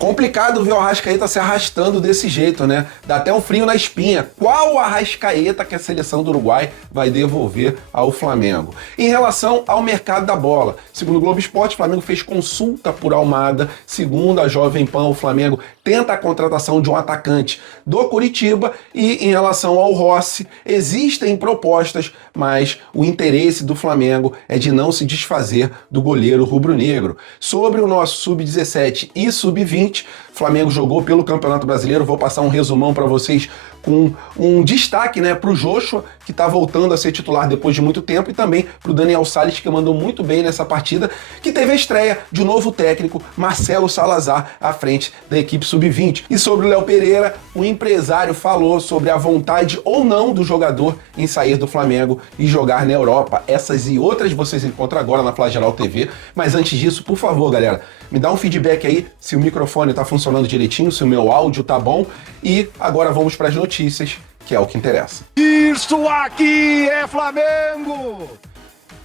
Complicado ver o Arrascaeta se arrastando desse jeito, né? Dá até um frio na espinha. Qual Arrascaeta que a seleção do Uruguai vai devolver ao Flamengo? Em relação ao mercado da bola, segundo o Globo Esporte, o Flamengo fez consulta por Almada. Segundo a Jovem Pan, o Flamengo tenta a contratação de um atacante do Coritiba. E em relação ao Rossi, existem propostas, mas o interesse do Flamengo é de não se desfazer do goleiro rubro-negro. Sobre o nosso Sub-17 e Sub-20, o Flamengo jogou pelo Campeonato Brasileiro. Vou passar um resumão para vocês com um destaque, né, para o Joshua, que está voltando a ser titular depois de muito tempo, e também para o Daniel Salles, que mandou muito bem nessa partida, que teve a estreia de um novo técnico, Marcelo Salazar, à frente da equipe Sub-20. E sobre o Léo Pereira, o empresário falou sobre a vontade ou não do jogador em sair do Flamengo e jogar na Europa. Essas e outras vocês encontram agora na Flageral TV. Mas antes disso, por favor, galera, me dá um feedback aí se o microfone está funcionando direitinho, se o meu áudio tá bom. E agora vamos para as notícias, que é o que interessa. Isso aqui é Flamengo!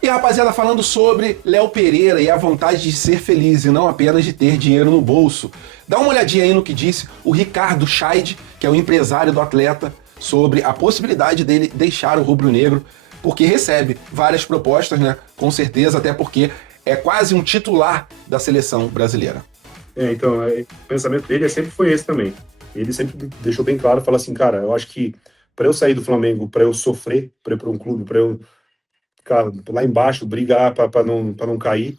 E rapaziada, falando sobre Léo Pereira e a vontade de ser feliz e não apenas de ter dinheiro no bolso. Dá uma olhadinha aí no que disse o Ricardo Scheid, que é o empresário do atleta, sobre a possibilidade dele deixar o rubro-negro, porque recebe várias propostas, né? Com certeza, até porque é quase um titular da seleção brasileira. Então, o pensamento dele sempre foi esse também. Ele sempre deixou bem claro, falou assim, cara, eu acho que para eu sair do Flamengo, para eu sofrer, para ir para um clube, para eu ficar lá embaixo, brigar para não cair,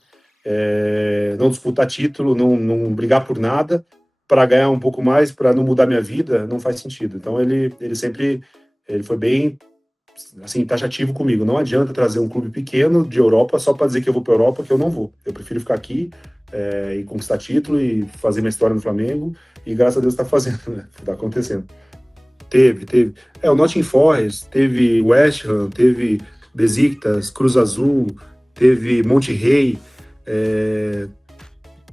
não disputar título, não brigar por nada, para ganhar um pouco mais, para não mudar minha vida, não faz sentido. Então ele sempre foi bem assim, taxativo comigo. Não adianta trazer um clube pequeno de Europa só para dizer que eu vou para a Europa, que eu não vou. Eu prefiro ficar aqui e conquistar título e fazer minha história no Flamengo, e graças a Deus está fazendo, né? Está acontecendo. Teve. O Nottingham Forest, teve West Ham, teve Besiktas, Cruz Azul, teve Monterrey,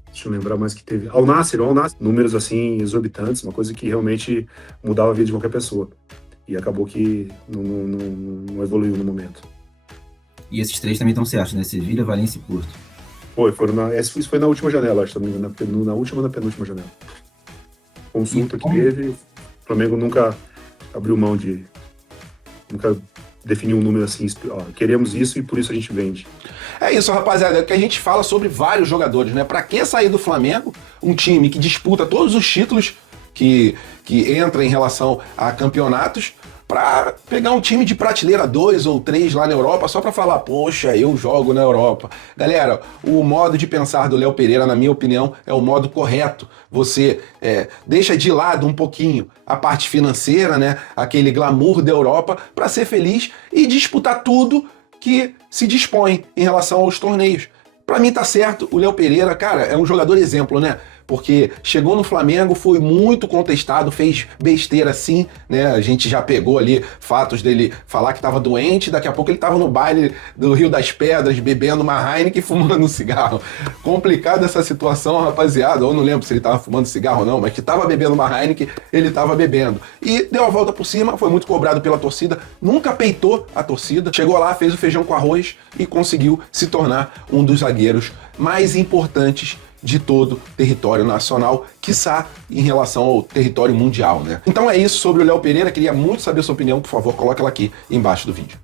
deixa eu lembrar mais que teve. Al Nassr, números assim exorbitantes, uma coisa que realmente mudava a vida de qualquer pessoa. E acabou que não evoluiu no momento. E esses três também estão certos, né? Sevilha, Valência e Porto. Isso foi na última janela, acho, também, na última ou na penúltima janela. Consulta que teve, o Flamengo nunca abriu mão de... Nunca definiu um número assim, queremos isso e por isso a gente vende. É isso, rapaziada, é que a gente fala sobre vários jogadores, né? Pra que sair do Flamengo, um time que disputa todos os títulos que entra em relação a campeonatos, para pegar um time de prateleira 2 ou 3 lá na Europa só para falar, poxa, eu jogo na Europa. Galera, o modo de pensar do Léo Pereira, na minha opinião, é o modo correto. Você deixa de lado um pouquinho a parte financeira, né, aquele glamour da Europa, para ser feliz e disputar tudo que se dispõe em relação aos torneios. Para mim tá certo, o Léo Pereira, cara, é um jogador exemplo, né? Porque chegou no Flamengo, foi muito contestado, fez besteira sim, né? A gente já pegou ali fatos dele falar que estava doente, daqui a pouco ele estava no baile do Rio das Pedras, bebendo uma Heineken e fumando um cigarro. Complicada essa situação, rapaziada, ou não lembro se ele estava fumando cigarro ou não, mas que estava bebendo uma Heineken, ele estava bebendo. E deu a volta por cima, foi muito cobrado pela torcida, nunca peitou a torcida, chegou lá, fez o feijão com arroz e conseguiu se tornar um dos zagueiros mais importantes de todo o território nacional, quiçá em relação ao território mundial, né? Então é isso sobre o Léo Pereira, queria muito saber a sua opinião, por favor, coloque ela aqui embaixo do vídeo.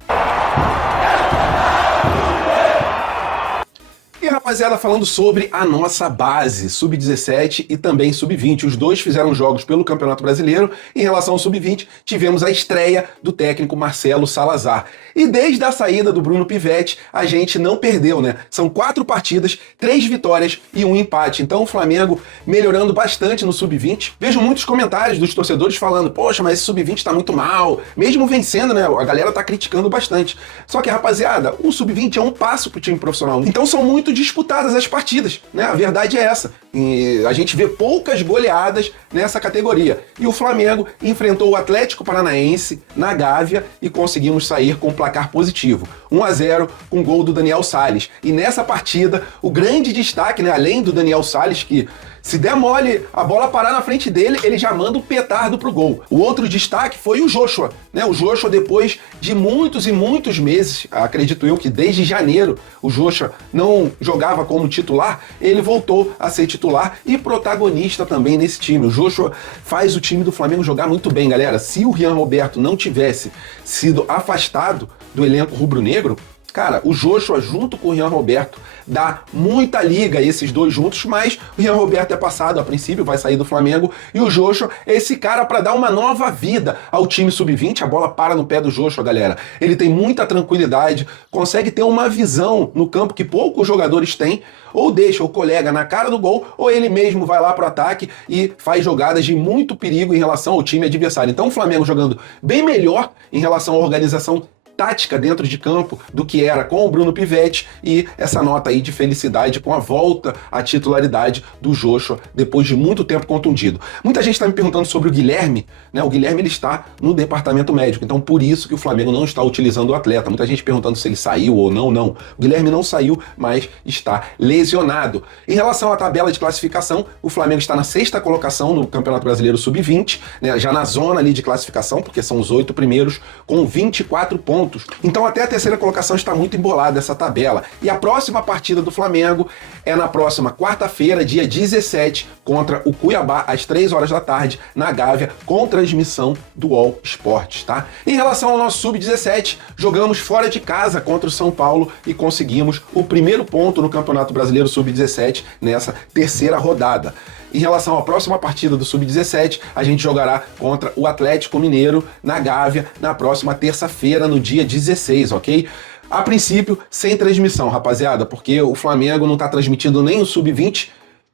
E rapaziada, falando sobre a nossa base, Sub-17 e também Sub-20. Os dois fizeram jogos pelo Campeonato Brasileiro. Em relação ao Sub-20, tivemos a estreia do técnico Marcelo Salazar. E desde a saída do Bruno Pivetti, a gente não perdeu, né? São 4 partidas, 3 vitórias e 1 empate. Então o Flamengo melhorando bastante no Sub-20. Vejo muitos comentários dos torcedores falando, poxa, mas esse Sub-20 tá muito mal. Mesmo vencendo, né? A galera tá criticando bastante. Só que, rapaziada, o Sub-20 é um passo pro time profissional. Então são muito disputadas as partidas, né? A verdade é essa. E a gente vê poucas goleadas nessa categoria. E o Flamengo enfrentou o Atlético Paranaense na Gávea e conseguimos sair com placar positivo. 1-0 com gol do Daniel Salles. E nessa partida, o grande destaque, né, além do Daniel Salles, que Se der mole, a bola parar na frente dele, ele já manda um petardo pro gol. O outro destaque foi o Joshua, né? O Joshua, depois de muitos e muitos meses, acredito eu que desde janeiro, o Joshua não jogava como titular, ele voltou a ser titular e protagonista também nesse time. O Joshua faz o time do Flamengo jogar muito bem, galera. Se o Rian Roberto não tivesse sido afastado do elenco rubro-negro, cara, o Joshua junto com o Rian Roberto dá muita liga, esses dois juntos, mas o Rian Roberto é passado a princípio, vai sair do Flamengo, e o Joshua é esse cara para dar uma nova vida ao time sub-20. A bola para no pé do Joshua, galera. Ele tem muita tranquilidade, consegue ter uma visão no campo que poucos jogadores têm, ou deixa o colega na cara do gol, ou ele mesmo vai lá pro ataque e faz jogadas de muito perigo em relação ao time adversário. Então o Flamengo jogando bem melhor em relação à organização tática dentro de campo do que era com o Bruno Pivetti, e essa nota aí de felicidade com a volta à titularidade do Joshua depois de muito tempo contundido. Muita gente está me perguntando sobre o Guilherme, né? O Guilherme ele está no departamento médico, então por isso que o Flamengo não está utilizando o atleta. Muita gente perguntando se ele saiu ou não, não. O Guilherme não saiu, mas está lesionado. Em relação à tabela de classificação, o Flamengo está na 6ª colocação no Campeonato Brasileiro Sub-20, né? Já na zona ali de classificação, porque são os 8 primeiros, com 24 pontos. Então até a 3ª colocação está muito embolada essa tabela. E a próxima partida do Flamengo é na próxima quarta-feira, dia 17, contra o Cuiabá, às 3 horas da tarde, na Gávea, com transmissão do All Sports, tá? Em relação ao nosso Sub-17, jogamos fora de casa contra o São Paulo e conseguimos o primeiro ponto no Campeonato Brasileiro Sub-17 nessa 3ª rodada. Em relação à próxima partida do Sub-17, a gente jogará contra o Atlético Mineiro na Gávea na próxima terça-feira, no dia 16, ok? A princípio, sem transmissão, rapaziada, porque o Flamengo não está transmitindo nem o Sub-20,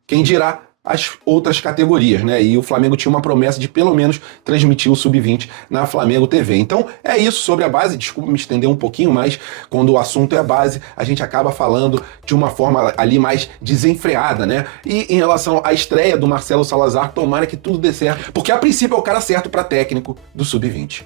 quem dirá as outras categorias, né? E o Flamengo tinha uma promessa de pelo menos transmitir o Sub-20 na Flamengo TV. Então é isso sobre a base. Desculpa me estender um pouquinho, mas quando o assunto é a base, a gente acaba falando de uma forma ali mais desenfreada, né? E em relação à estreia do Marcelo Salazar, tomara que tudo dê certo, porque a princípio é o cara certo para técnico do Sub-20.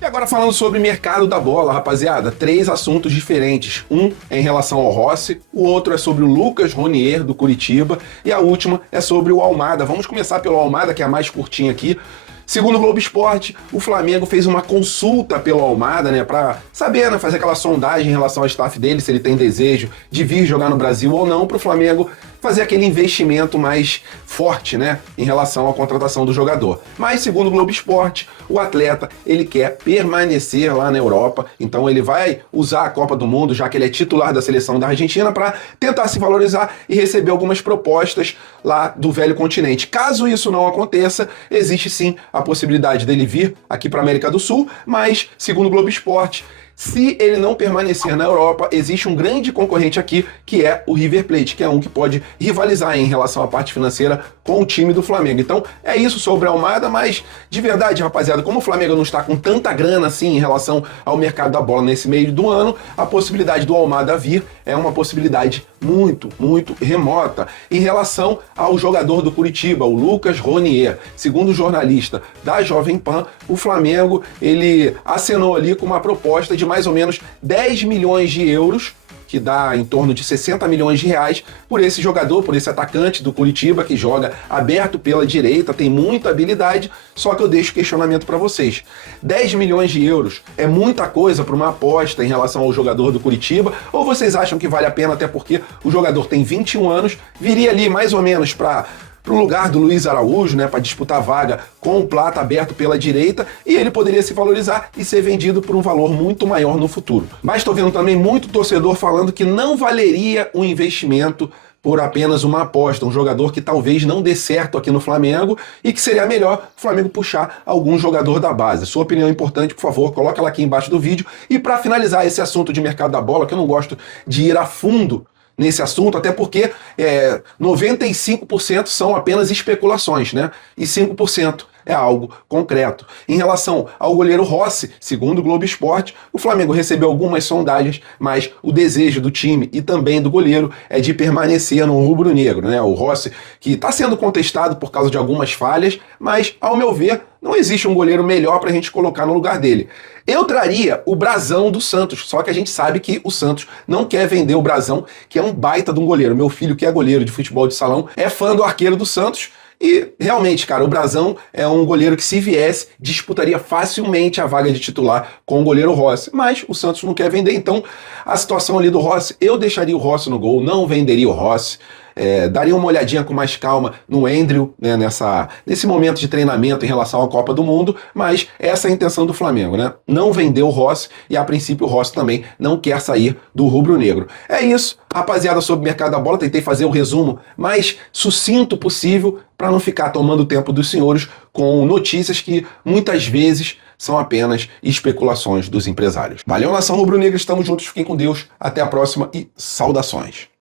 E agora falando sobre mercado da bola, rapaziada, 3 assuntos diferentes. Um é em relação ao Rossi, o outro é sobre o Lucas Ronier, do Curitiba, e a última é sobre o Almada. Vamos começar pelo Almada, que é a mais curtinha aqui. Segundo o Globo Esporte, o Flamengo fez uma consulta pelo Almada, né, para saber, né, fazer aquela sondagem em relação ao staff dele, se ele tem desejo de vir jogar no Brasil ou não, para o Flamengo fazer aquele investimento mais forte, né, em relação à contratação do jogador. Mas, segundo o Globo Esporte, o atleta, ele quer permanecer lá na Europa, então ele vai usar a Copa do Mundo, já que ele é titular da seleção da Argentina, para tentar se valorizar e receber algumas propostas lá do velho continente. Caso isso não aconteça, existe sim a possibilidade dele vir aqui para a América do Sul, mas, segundo o Globo Esporte, se ele não permanecer na Europa, existe um grande concorrente aqui, que é o River Plate, que é um que pode rivalizar em relação à parte financeira com o time do Flamengo. Então, é isso sobre a Almada, mas de verdade, rapaziada, como o Flamengo não está com tanta grana assim em relação ao mercado da bola nesse meio do ano, a possibilidade do Almada vir é uma possibilidade muito, muito remota. Em relação ao jogador do Curitiba, o Lucas Ronier, segundo o jornalista da Jovem Pan, o Flamengo, ele acenou ali com uma proposta de mais ou menos 10 milhões de euros, que dá em torno de 60 milhões de reais, por esse jogador, por esse atacante do Curitiba, que joga aberto pela direita, tem muita habilidade, só que eu deixo o questionamento para vocês. 10 milhões de euros é muita coisa para uma aposta em relação ao jogador do Curitiba, ou vocês acham que vale a pena, até porque o jogador tem 21 anos, viria ali mais ou menos para o lugar do Luiz Araújo, né, para disputar a vaga com o Plata aberto pela direita, e ele poderia se valorizar e ser vendido por um valor muito maior no futuro. Mas estou vendo também muito torcedor falando que não valeria um investimento por apenas uma aposta, um jogador que talvez não dê certo aqui no Flamengo e que seria melhor o Flamengo puxar algum jogador da base. Sua opinião é importante, por favor, coloca ela aqui embaixo do vídeo. E para finalizar esse assunto de mercado da bola, que eu não gosto de ir a fundo nesse assunto, até porque 95% são apenas especulações, né? E 5% é algo concreto. Em relação ao goleiro Rossi, segundo o Globo Esporte, o Flamengo recebeu algumas sondagens, mas o desejo do time e também do goleiro é de permanecer no rubro-negro, né? O Rossi, que está sendo contestado por causa de algumas falhas, mas, ao meu ver, não existe um goleiro melhor para a gente colocar no lugar dele. Eu traria o Brazão do Santos, só que a gente sabe que o Santos não quer vender o Brazão, que é um baita de um goleiro. Meu filho, que é goleiro de futebol de salão, é fã do arqueiro do Santos. E, realmente, cara, o Brazão é um goleiro que, se viesse, disputaria facilmente a vaga de titular com o goleiro Rossi. Mas o Santos não quer vender, então a situação ali do Rossi, eu deixaria o Rossi no gol, não venderia o Rossi. Daria uma olhadinha com mais calma no Endriel, né, nesse momento de treinamento em relação à Copa do Mundo, mas essa é a intenção do Flamengo, né? Não vender o Rossi e, a princípio, o Rossi também não quer sair do rubro-negro. É isso, rapaziada, sobre o mercado da bola. Tentei fazer o resumo mais sucinto possível para não ficar tomando o tempo dos senhores com notícias que muitas vezes são apenas especulações dos empresários. Valeu, nação rubro-negra, estamos juntos, fiquem com Deus, até a próxima e saudações.